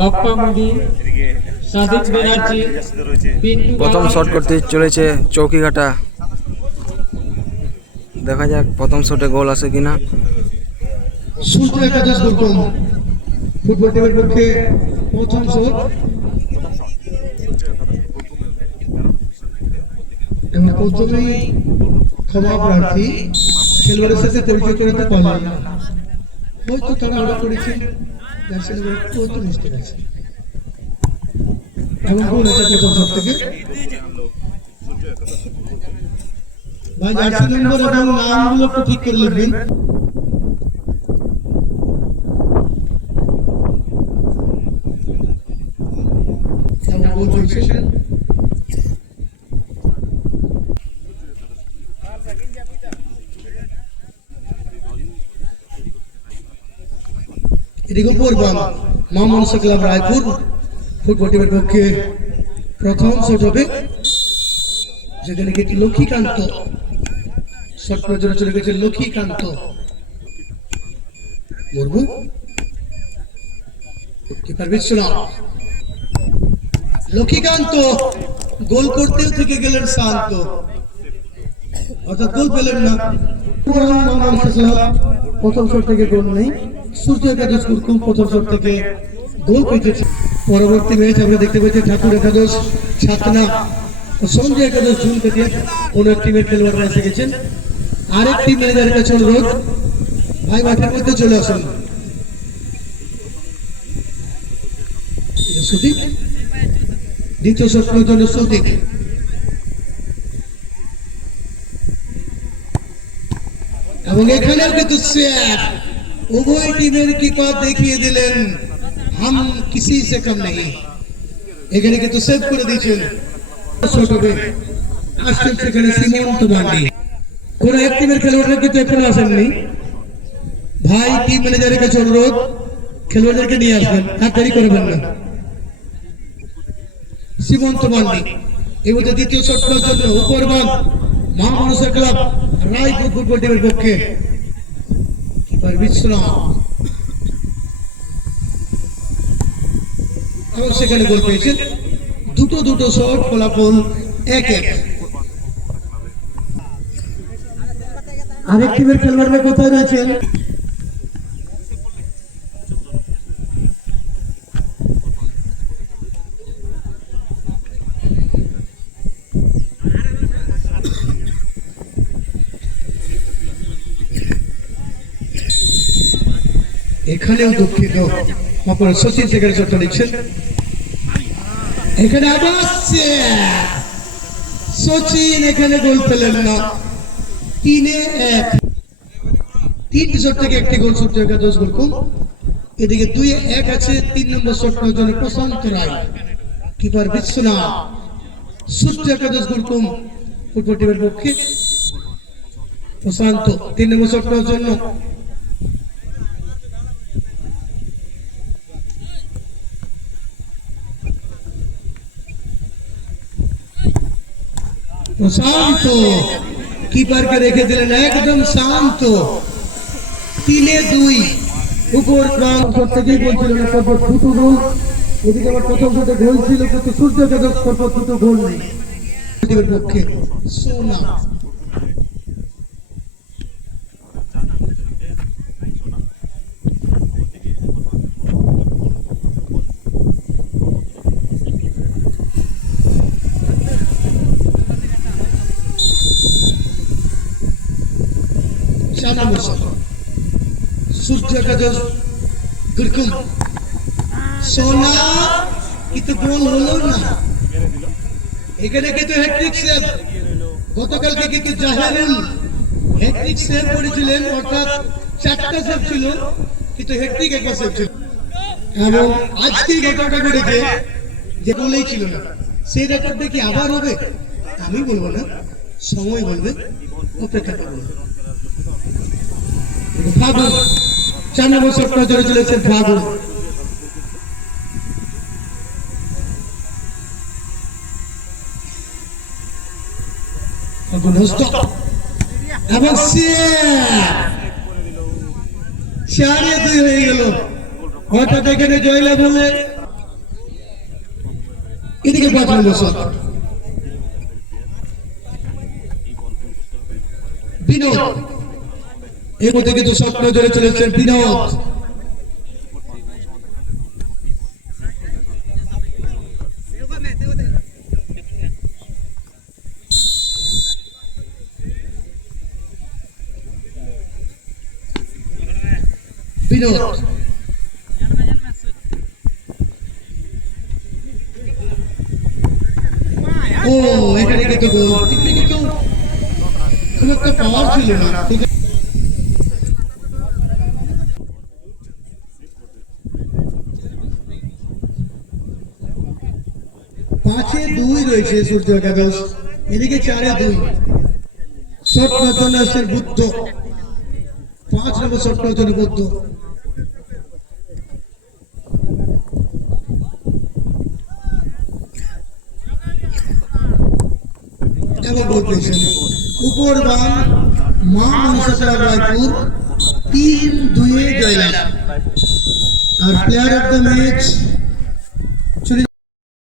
বাপ্পা মোদি, সাদিক ব্যানার্জি, পিন্টু প্রথম বাবা। শট করতে চলেছে চৌকিঘাটা। দেখা যাক প্রথম শটে গোল আসে কিনা। সূর্য একাদশ গোলকম ফুটবল টিমের পক্ষে প্রথম শট এবং প্রথমেই ক্ষমা প্রার্থী খেলোয়াড়ের সাথে পরিচয় করাতে পারলেন না। হয়তো তারা আরো করেছে জার্সি নম্বর 34 থেকে আছে এবং গোল এটা প্রথম শট থেকে। ভাই জার্সি নম্বর এবং নামগুলো একটু ঠিক করে লিখবেন। গোল হয়েছে এদিকে পূর্বাং মামুন ক্লাব রায়পুর ফুটবল টিমের পক্ষে প্রথম শট হবে, যেখানে কিন্তু লক্ষ্মীকান্ত শট নজরে চলে গেছে। লক্ষ্মীকান্ত মুর্মু কিপার বিশ্বনাথ। লক্ষ্মীকান্ত গোল করতেও থেকে গেলেন শান্ত, অর্থাৎ গোল পেলেন না। প্রথম শট থেকে গোল নেই। সূর্য একাদশ কুরকুম প্রথম শট থেকে গোল পেয়েছে। পরবর্তী ম্যাচ আমরা দেখতে পাচ্ছি ঠাকুর একাদশ ছাতনা ও সঞ্জয় একাদশ ঝুল পেটিয়ে কোন এক টিমের খেলোয়াড়রা এসে গেছেন। আরেক টিম ম্যানেজারের কাছে অনুরোধ, ভাই মাঠের মধ্যে চলে আসুন। সুদীপ দ্বিতীয় শটের জন্য সুদীপ এবং এখানেও কিন্তু উভয় টিমের কিপার দেখিয়ে দিলেন হাম কিসি সে কম নেই। এখানে কিন্তু সেভ করে দিয়েছেন। শট হবে আসছেন সেখানে সীমন্ত মান্ডি। কোন এক টিমের খেলোয়াড়রা কিন্তু এখনো আসেননি। ভাই টিম ম্যানেজারের কাছে অনুরোধ, খেলোয়াড়দেরকে নিয়ে আসবেন, আর দেরি করবেন না। সীমন্ত মান্ডি এই মধ্যে দ্বিতীয় শট করার জন্য উপরবান মামুন ক্লাব রায়পুর ফুটবল টিমের পক্ষে কিপার বিশ্বনাথ এবং সেখানে গোল পেয়েছেন। দুটো শট, ফলাফল 1-1। আরেক টিমের খেলোয়াড়রা কোথায় রয়েছেন? এখানেও দুঃখিত, আপনারা সচিন সেখানে শটটা নিচ্ছেন। এখানে আবার সচিন এখানে গোল পেলেন না। 3-1। তিনটি শট থেকে একটি গোল সূর্য একাদশ গোলকুম। এদিকে 2-1 আছে। 3 নম্বর শটের জন্য প্রশান্ত রায়, কিপার বিশ্বনাথ। সূর্য একাদশ গোলকুম ফুটবল টিমের পক্ষে প্রশান্ত 3 নম্বর শটের জন্য শান্ত কিপারকে রেখে দিলেন একদম শান্ত। 3-2 উপর থেকেই বলছিল না, পরপর দুটো গোল। এদিকে আবার প্রথম শটে গোল ছিল, কিন্তু সূর্য একাদশ পরপর দুটো গোল নেই টিমের পক্ষে। সোনা সূর্য একাদশ গুরকুম। সোনা কিন্তু গোল হলো না। এখানে কিন্তু হ্যাট্রিক সেভ, গতকালকে কিন্তু জাহেরুল হ্যাট্রিক সেভ করেছিলেন, অর্থাৎ 4টা সেভ ছিল, কিন্তু হ্যাট্রিক একবার সেভ ছিল। এবং আজকেই ঘটনাটা ঘটেছে যে গোলেই ছিল না। সেই রেকর্ডটা কি আবার হবে? আমি বলবো না, সময় বলবে, অপেক্ষা করবো। ফাগুন 4 নম্বর শটটা জোরে চলেছেন ফাগুন। এবং 4-2 হয়ে গেল। অর্থাৎ এখানে জয়লাভ হলে এদিকে 5 নম্বর শট বিনোদ এই মধ্যে কিন্তু শট ধরে চলেছেন বিনোদ বিনোদ ও এখানে কিন্তু গোল কিন্তু খুব একটা পাওয়ার ছিল না পাঁচে 2 রয়েছে সূর্য একাদশ এদিকে 4-এ 2 শট নজর আসছেন বুদ্ধ 5 নম্বর শট নজর বুদ্ধ এবং গোল পেয়েছেন উপর বাম মা মনসা রায়পুর 3-2 জয়লাভ আর প্লেয়ার অফ দ্য ম্যাচ